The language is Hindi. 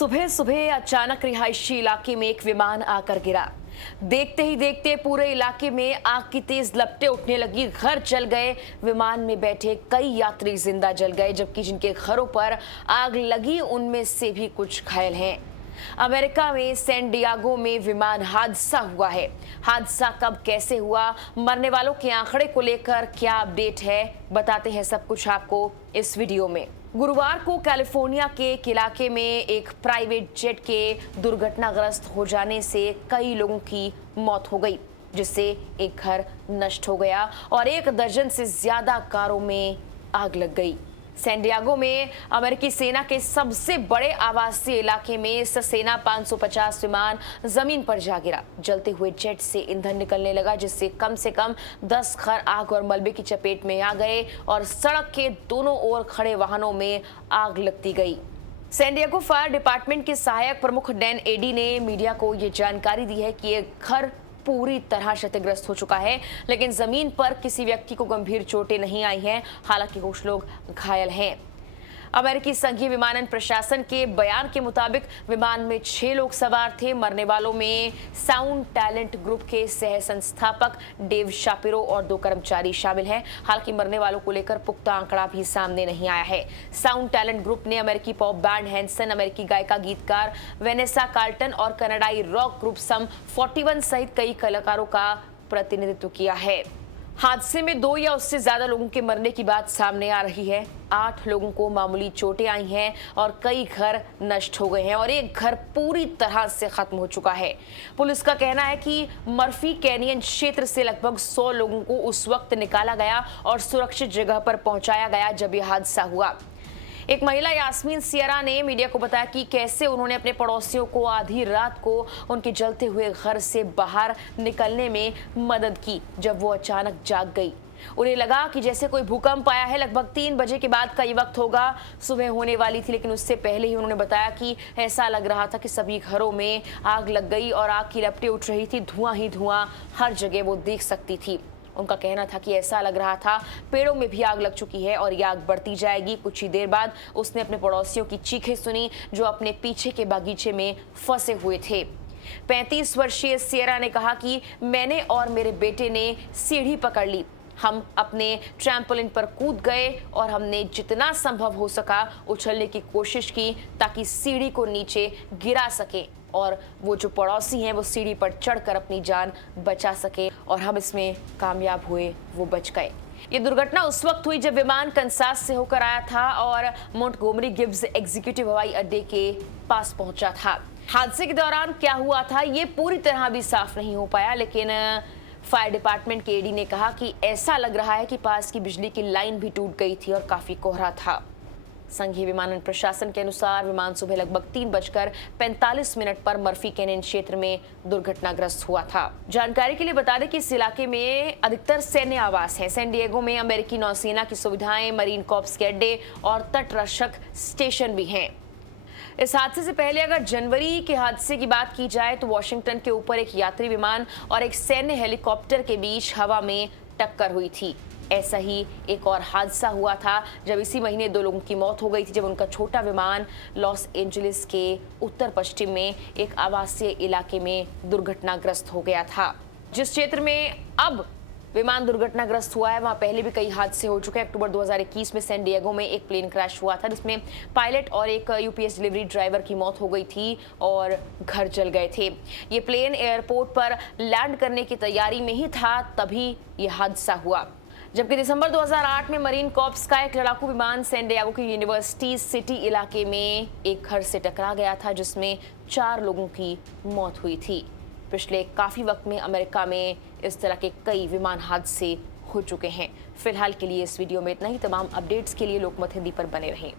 सुबह सुबह अचानक रिहायशी इलाके में एक विमान आकर गिरा। देखते ही देखते पूरे इलाके में आग की तेज लपटें उठने लगी। घर जल गए, विमान में बैठे कई यात्री जिंदा जल गए, जबकि जिनके घरों पर आग लगी उनमें से भी कुछ घायल हैं। अमेरिका में सैन डिएगो में विमान हादसा हुआ है। हादसा कब कैसे हुआ, मरने वालों के आंकड़े को लेकर क्या अपडेट है, बताते हैं सब कुछ आपको इस वीडियो में। गुरुवार को कैलिफोर्निया के एक इलाके में एक प्राइवेट जेट के दुर्घटनाग्रस्त हो जाने से कई लोगों की मौत हो गई, जिससे एक घर नष्ट हो गया और एक दर्जन से ज्यादा कारों में आग लग गई। सैन डिएगो में अमेरिकी सेना के सबसे बड़े आवासीय इलाके में सेना 550 विमान जमीन पर जा गिरा। जलते हुए जेट से ईंधन निकलने लगा, जिससे कम से कम 10 घर आग और मलबे की चपेट में आ गए और सड़क के दोनों ओर खड़े वाहनों में आग लगती गई। सैन डिएगो फायर डिपार्टमेंट के सहायक प्रमुख डैन एडी ने मीडिया को ये जानकारी दी है कि ये घर पूरी तरह क्षतिग्रस्त हो चुका है, लेकिन जमीन पर किसी व्यक्ति को गंभीर चोटें नहीं आई हैं। हालांकि कुछ लोग घायल हैं। अमेरिकी संघीय विमानन प्रशासन के बयान के मुताबिक विमान में 6 लोग सवार थे। मरने वालों में साउंड टैलेंट ग्रुप के सह संस्थापक डेव शापिरो और 2 कर्मचारी शामिल हैं। हालांकि मरने वालों को लेकर पुख्ता आंकड़ा भी सामने नहीं आया है। साउंड टैलेंट ग्रुप ने अमेरिकी पॉप बैंड हैंसन, अमेरिकी गायिका गीतकार वेनेसा कार्ल्टन और कनाडाई रॉक ग्रुप सम 41 सहित कई कलाकारों का प्रतिनिधित्व किया है। हादसे में 2 या उससे ज्यादा लोगों के मरने की बात सामने आ रही है। 8 लोगों को मामूली चोटें आई हैं और कई घर नष्ट हो गए हैं और एक घर पूरी तरह से खत्म हो चुका है। पुलिस का कहना है कि मर्फी कैनियन क्षेत्र से लगभग 100 लोगों को उस वक्त निकाला गया और सुरक्षित जगह पर पहुंचाया गया जब यह हादसा हुआ। एक महिला यास्मीन सियरा ने मीडिया को बताया कि कैसे उन्होंने अपने पड़ोसियों को आधी रात को उनके जलते हुए घर से बाहर निकलने में मदद की, जब वो अचानक जाग गई। उन्हें लगा कि जैसे कोई भूकंप आया है। लगभग 3 बजे के बाद का ये वक्त होगा। सुबह होने वाली थी, लेकिन उससे पहले ही उन्होंने बताया कि ऐसा लग रहा था कि सभी घरों में आग लग गई और आग की लपटें उठ रही थी। धुआं ही धुआं हर जगह वो देख सकती थी। उनका कहना था कि ऐसा लग रहा था पेड़ों में भी आग लग चुकी है और ये आग बढ़ती जाएगी। कुछ ही देर बाद उसने अपने पड़ोसियों की चीखें सुनी, जो अपने पीछे के बागीचे में फंसे हुए थे। 35 वर्षीय सियरा ने कहा कि मैंने और मेरे बेटे ने सीढ़ी पकड़ ली। हम अपने ट्रैम्पोलिन पर कूद गए और हमने जितना संभव हो सका उछलने की कोशिश की ताकि सीढ़ी को नीचे गिरा सके और वो जो पड़ोसी हैं वो सीढ़ी पर चढ़कर अपनी जान बचा सके और हम इसमें कामयाब हुए, वो बच गए। ये दुर्घटना उस वक्त हुई जब विमान कंसास से होकर आया था और मोंटगोमरी गिब्स एग्जीक्यूटिव हवाई अड्डे के पास पहुंचा था। हादसे के दौरान क्या हुआ था ये पूरी तरह भी साफ नहीं हो पाया, लेकिन फायर डिपार्टमेंट के एडी ने कहा कि ऐसा लग रहा है कि पास की बिजली की लाइन भी टूट गई थी और काफी कोहरा था। संघीय विमानन प्रशासन के अनुसार विमान सुबह लगभग 3:45 पर मर्फी कैनियन क्षेत्र में दुर्घटनाग्रस्त हुआ था। जानकारी के लिए बता दें कि इस इलाके में अधिकतर सैन्य आवास हैं। सैन डिएगो में अमेरिकी नौसेना की सुविधाएं, मरीन कॉर्प्स के अड्डे और तटरक्षक स्टेशन भी हैं। इस हादसे से पहले अगर जनवरी के हादसे की बात की जाए तो वॉशिंगटन के ऊपर एक यात्री विमान और एक सैन्य हेलीकॉप्टर के बीच हवा में टक्कर हुई थी। ऐसा ही एक और हादसा हुआ था जब इसी महीने 2 लोगों की मौत हो गई थी, जब उनका छोटा विमान लॉस एंजलिस के उत्तर पश्चिम में एक आवासीय इलाके में दुर्घटनाग्रस्त हो गया था। जिस क्षेत्र में अब विमान दुर्घटनाग्रस्त हुआ है वहां पहले भी कई हादसे हो चुके हैं। अक्टूबर 2021 में सैन डिएगो में एक प्लेन क्रैश हुआ था, जिसमें पायलट और एक यूपीएस डिलीवरी ड्राइवर की मौत हो गई थी और घर जल गए थे। ये प्लेन एयरपोर्ट पर लैंड करने की तैयारी में ही था, तभी ये हादसा हुआ। जबकि दिसंबर 2008 में मरीन कॉर्प्स का एक लड़ाकू विमान सैन डिएगो के यूनिवर्सिटी सिटी इलाके में एक घर से टकरा गया था, जिसमें 4 लोगों की मौत हुई थी। पिछले काफी वक्त में अमेरिका में इस तरह के कई विमान हादसे हो चुके हैं। फिलहाल के लिए इस वीडियो में इतना ही। तमाम अपडेट्स के लिए लोकमत हिंदी पर बने रहें।